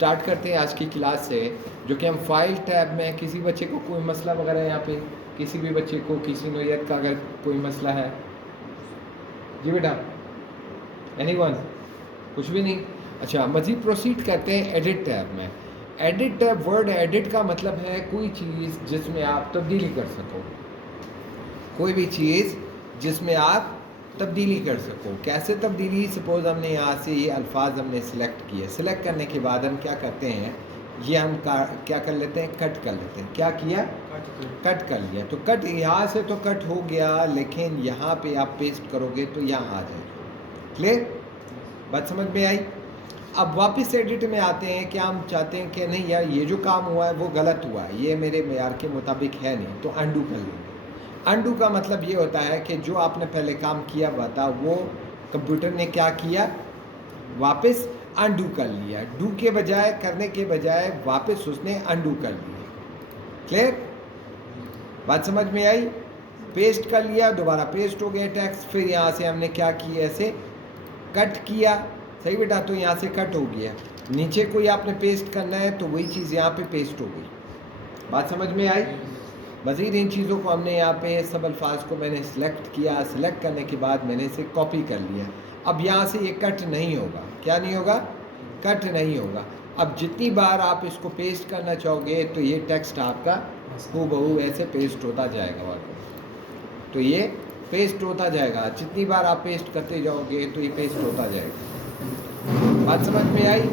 Start करते हैं आज की क्लास से, जो कि हम फाइल टैब में। किसी बच्चे को कोई मसला वगैरह यहाँ पे, किसी भी बच्चे को किसी नोयत का अगर कोई मसला है? जी बेटा, एनीवन? कुछ भी नहीं? अच्छा, मज़ीद प्रोसीड करते हैं एडिट टैब में। एडिट टैब, वर्ड एडिट का मतलब है कोई चीज़ जिसमें आप तब्दीली कर सको, कोई भी चीज़ जिसमें आप तब्दीली कर सको। कैसे तब्दीली? सपोज़ हमने यहाँ से ये अल्फाज हमने सेलेक्ट किए, सेलेक्ट करने के बाद हम क्या करते हैं, ये हम क्या कर लेते हैं, कट कर लेते हैं। क्या किया? कट कर लिया। तो कट यहाँ से तो कट हो गया, लेकिन यहाँ पे आप पेस्ट करोगे तो यहाँ आ जाएगा। क्लियर? बात समझ में आई? अब वापस एडिट में आते हैं कि हम चाहते हैं कि नहीं यार, ये जो काम हुआ है वो गलत हुआ है, ये मेरे मेयार के मुताबिक है नहीं, तो अनडू कर लेंगे। अनडू का मतलब ये होता है कि जो आपने पहले काम किया हुआ था वो कंप्यूटर ने क्या किया, वापस अनडू कर लिया। डू के बजाय, करने के बजाय वापस उसने अनडू कर लिया। क्लियर? बात समझ में आई? पेस्ट कर लिया, दोबारा पेस्ट हो गया टेक्स्ट। फिर यहाँ से हमने क्या किया, ऐसे कट किया। सही बेटा? तो यहाँ से कट हो गया। नीचे कोई आपने पेस्ट करना है तो वही चीज़ यहाँ पे पेस्ट हो गई। बात समझ में आई? मज़ीद इन चीज़ों को हमने यहाँ पे सब अल्फाज को मैंने सेलेक्ट किया, सेलेक्ट करने के बाद मैंने इसे कॉपी कर लिया। अब यहाँ से ये कट नहीं होगा। क्या नहीं होगा? कट नहीं होगा। अब जितनी बार आप इसको पेस्ट करना चाहोगे तो ये टेक्स्ट आपका हूबहू ऐसे पेस्ट होता जाएगा। वाकई तो ये पेस्ट होता जाएगा। जितनी बार आप पेस्ट करते जाओगे तो ये पेस्ट होता जाएगा। बात समझ में आई?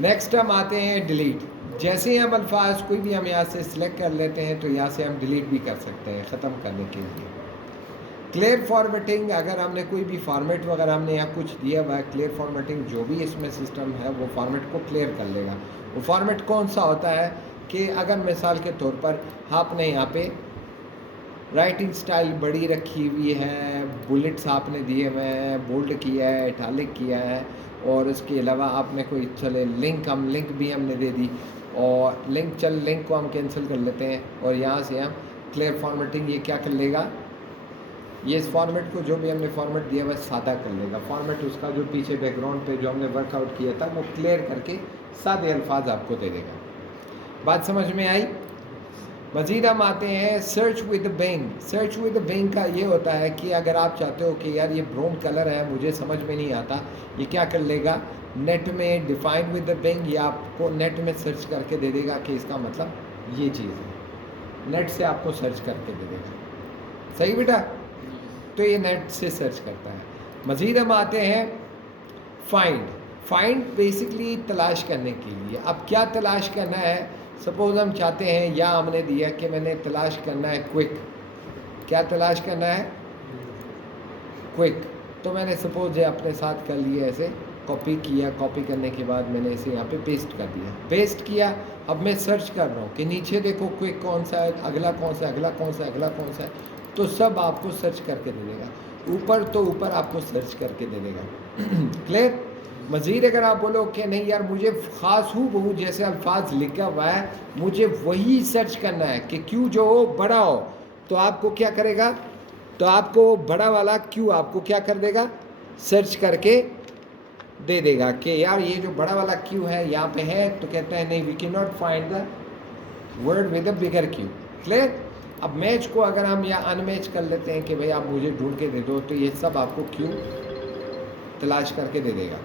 नेक्स्ट हम आते हैं डिलीट। जैसे ही हम अल्फाज कोई भी हम यहाँ से सिलेक्ट कर लेते हैं तो यहाँ से हम डिलीट भी कर सकते हैं ख़त्म करने के लिए। क्लियर फॉर्मेटिंग, अगर हमने कोई भी फॉर्मेट वगैरह हमने यहाँ कुछ दिया हुआ है, क्लियर फॉर्मेटिंग जो भी इसमें सिस्टम है वो फॉर्मेट को क्लियर कर लेगा। वो फॉर्मेट कौन सा होता है कि अगर मिसाल के तौर पर आपने यहाँ पे राइटिंग स्टाइल बड़ी रखी हुई है, बुलेट्स आपने दिए हुए हैं, बोल्ड किया है, इटालिक किया है, और इसके अलावा आपने कोई चले लिंक भी हमने दे दी, और लिंक को हम कैंसिल कर लेते हैं, और यहाँ से हम क्लियर फॉर्मेटिंग ये क्या कर लेगा, ये इस फॉर्मेट को जो भी हमने फॉर्मेट दिया वह सादा कर लेगा। फॉर्मेट उसका जो पीछे बैकग्राउंड पे जो हमने वर्कआउट किया था वो क्लियर करके सादे अल्फाज आपको दे देगा। बात समझ में आई? मज़ीद हम आते हैं search with Bing. Search with Bing का ये होता है कि अगर आप चाहते हो कि यार ये ब्राउन कलर है, मुझे समझ में नहीं आता, ये क्या कर लेगा, नेट में डिफाइन विद बिंग, ये आपको नेट में सर्च करके दे देगा कि इसका मतलब ये चीज़ है। नेट से आपको सर्च करके दे देगा। सही बेटा? तो ये नेट से सर्च करता है। मज़ीद हम आते हैं फाइंड। फाइंड बेसिकली तलाश करने के लिए। अब क्या तलाश करना है? सपोज़ हम चाहते हैं, या हमने दिया कि मैंने तलाश करना है क्विक। क्या तलाश करना है? क्विक। तो मैंने सपोज अपने साथ कर लिया, ऐसे कॉपी किया, कॉपी करने के बाद मैंने इसे यहाँ पे पेस्ट कर दिया। पेस्ट किया, अब मैं सर्च कर रहा हूँ कि नीचे देखो क्विक कौन सा है, अगला कौन सा है, अगला कौन सा है, अगला कौन सा है, तो सब आपको सर्च करके दे देगा। ऊपर तो ऊपर आपको सर्च करके दे देगा। क्लियर? मज़ीद अगर आप बोलो कि नहीं यार मुझे ख़ास हूबहू जैसे अल्फाज लिखा हुआ है मुझे वही सर्च करना है कि क्यू जो हो बड़ा हो, तो आपको क्या करेगा, तो आपको बड़ा वाला क्यू आपको क्या कर देगा, सर्च करके दे देगा कि यार ये जो बड़ा वाला क्यू है यहाँ पे है, तो कहता है नहीं we can not find the word with the bigger Q. Clear? अब मैच को अगर हम या अनमैच कर लेते हैं कि भाई आप मुझे ढूंढ के दे दो, तो ये सब आपको क्यू तलाश करके दे देगा।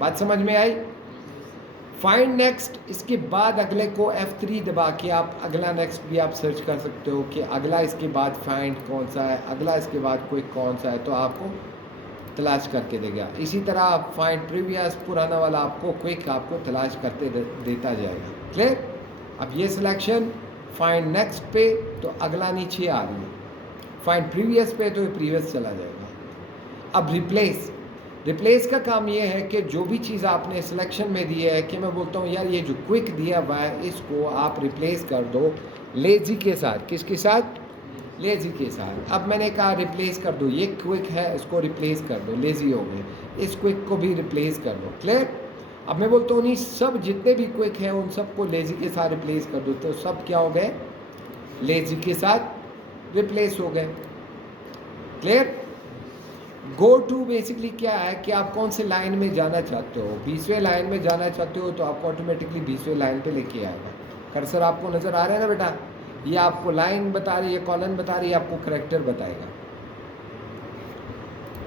बात समझ में आई? फाइंड नेक्स्ट, इसके बाद अगले को F3 दबा के आप अगला नेक्स्ट भी आप सर्च कर सकते हो कि अगला इसके बाद फाइंड कौन सा है, अगला इसके बाद क्विक कौन सा है, तो आपको तलाश करके देगा। इसी तरह आप फाइंड प्रीवियस, पुराना वाला आपको क्विक आपको तलाश करते देता जाएगा। क्लियर? अब ये सिलेक्शन फाइंड नेक्स्ट पे तो अगला नीचे आ रही है, फाइंड प्रीवियस पे तो प्रीवियस चला जाएगा। अब रिप्लेस का काम ये है कि जो भी चीज़ आपने सिलेक्शन में दी है कि मैं बोलता हूँ यार ये जो क्विक दिया हुआ है इसको आप रिप्लेस कर दो लेज़ी के साथ। किसके साथ? लेज़ी के साथ। अब मैंने कहा रिप्लेस कर दो, ये क्विक है इसको रिप्लेस कर दो, लेज़ी हो गए, इस क्विक को भी रिप्लेस कर दो। क्लियर? अब मैं बोलता हूँ नहीं, सब जितने भी क्विक हैं उन सबको लेज़ी के साथ रिप्लेस कर दो, तो सब क्या हो गए, लेज़ी के साथ रिप्लेस हो गए। क्लियर? गो टू बेसिकली क्या है कि आप कौन से लाइन में जाना चाहते हो। 20वें लाइन में जाना चाहते हो तो आपको ऑटोमेटिकली 20वें लाइन पे लेके आएगा। कर्सर आपको नज़र आ रहा है ना बेटा, ये आपको लाइन बता रही है, कॉलम बता रही है, आपको करेक्टर बताएगा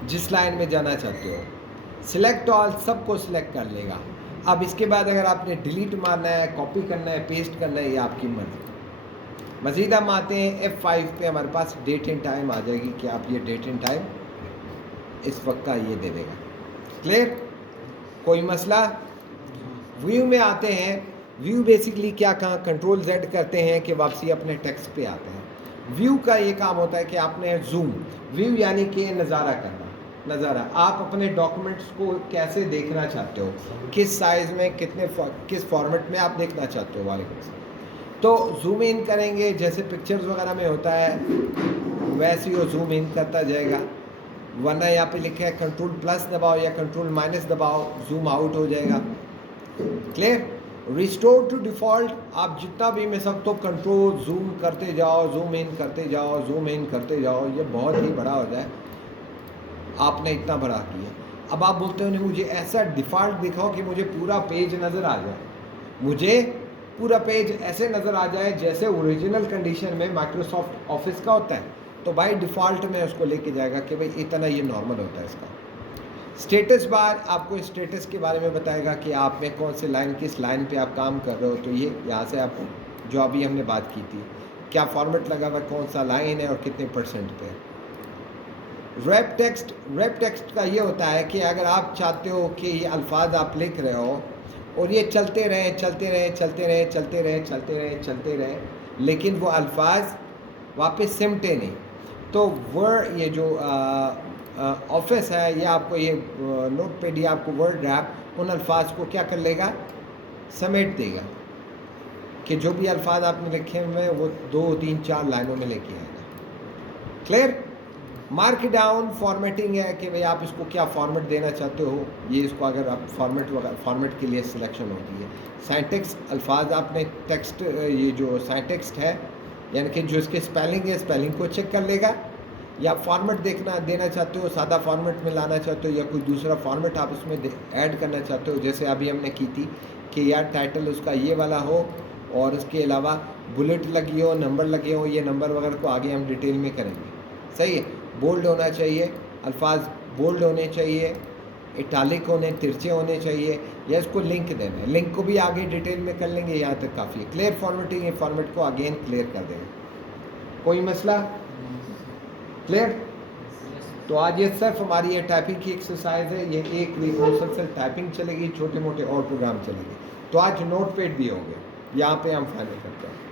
जिस लाइन में जाना चाहते हो। सिलेक्ट ऑल, सबको सिलेक्ट कर लेगा। अब इसके बाद अगर आपने डिलीट मारना है, कॉपी करना है, पेस्ट करना है, ये आपकी मर्जी। मज़ीद हम आते हैं F5 पे, हमारे पास डेट एंड टाइम आ जाएगी कि आप ये डेट एंड टाइम इस वक्त का ये दे देगा। क्लियर, कोई मसला। व्यू में आते हैं। व्यू बेसिकली क्या, कहाँ कंट्रोल Z करते हैं कि वापसी अपने टेक्स्ट पे आते हैं। व्यू का ये काम होता है कि आपने जूम, व्यू यानी कि नज़ारा करना, नज़ारा आप अपने डॉक्यूमेंट्स को कैसे देखना चाहते हो, किस साइज़ में, किस फॉर्मेट में आप देखना चाहते हो वाले। तो जूम इन करेंगे, जैसे पिक्चर्स वगैरह में होता है वैसे ही वो जूम इन करता जाएगा। वरना यहाँ पे लिखा है कंट्रोल प्लस दबाओ या कंट्रोल माइनस दबाओ, जूम आउट हो जाएगा। क्लियर। रिस्टोर टू डिफ़ॉल्ट, आप जितना भी मिल सकते हो कंट्रोल जूम करते जाओ, जूम इन करते जाओ, जूम इन करते जाओ, ये बहुत ही बड़ा हो जाए। आपने इतना बड़ा किया, अब आप बोलते हो नहीं मुझे ऐसा डिफ़ॉल्ट दिखाओ कि मुझे पूरा पेज नज़र आ जाए, मुझे पूरा पेज ऐसे नज़र आ जाए जैसे ओरिजिनल कंडीशन में माइक्रोसॉफ्ट ऑफिस का होता है, तो बाय डिफ़ॉल्ट में उसको लेके जाएगा कि भाई इतना ये नॉर्मल होता है इसका। स्टेटस बार आपको स्टेटस के बारे में बताएगा कि आप में कौन से लाइन, किस लाइन पे आप काम कर रहे हो। तो ये यहाँ से आपको जो अभी हमने बात की थी, क्या फॉर्मेट लगा हुआ, कौन सा लाइन है और कितने % पे। रैप टेक्स्ट, रैप टेक्स्ट का ये होता है कि अगर आप चाहते हो कि ये अल्फाज आप लिख रहे हो और ये चलते रहें चलते रहें चलते रहें चलते रहें चलते रहें चलते रहें, लेकिन वो अल्फाज वापस सिमटे नहीं, तो वर्ड ये जो ऑफिस है ये आपको ये नोट पैड, ये आपको वर्ड रैप उन अल्फाज को क्या कर लेगा, समेट देगा कि जो भी अल्फाज आपने लिखे हुए हैं वो 2, 3, 4 लाइनों में लेके आएगा। क्लियर। मार्क डाउन फॉर्मेटिंग है कि भाई आप इसको क्या फॉर्मेट देना चाहते हो, ये इसको अगर आप फॉर्मेट के लिए सिलेक्शन होती है। साइंटेक्स, अल्फाज आपने टेक्स्ट, ये जो साइंटेक्स्ट है यानी कि जो इसके स्पेलिंग है, स्पेलिंग को चेक कर लेगा। या फॉर्मेट देना चाहते हो, सादा फॉर्मेट में लाना चाहते हो, या कोई दूसरा फॉर्मेट आप उसमें ऐड करना चाहते हो, जैसे अभी हमने की थी कि यार टाइटल उसका ये वाला हो और उसके अलावा बुलेट लगी हो, नंबर लगे हो, ये नंबर वगैरह को आगे हम डिटेल में करेंगे। सही है। बोल्ड होना चाहिए, अल्फाज बोल्ड होने चाहिए, इटालिक होने, तिरछे होने चाहिए, या इसको लिंक देना है, लिंक को भी आगे डिटेल में कर लेंगे, यहाँ तक काफ़ी है। क्लियर फॉर्मेटिंग, ये फॉर्मेट को अगेन क्लियर कर देंगे। कोई मसला। क्लियर। तो आज ये सिर्फ हमारी ये टाइपिंग की एक्सरसाइज है, ये एक वीक मुसलसल टाइपिंग चलेगी, छोटे मोटे और प्रोग्राम चलेंगे। तो आज नोट पैड भी होंगे, यहाँ पे हम फाइनल करते हैं।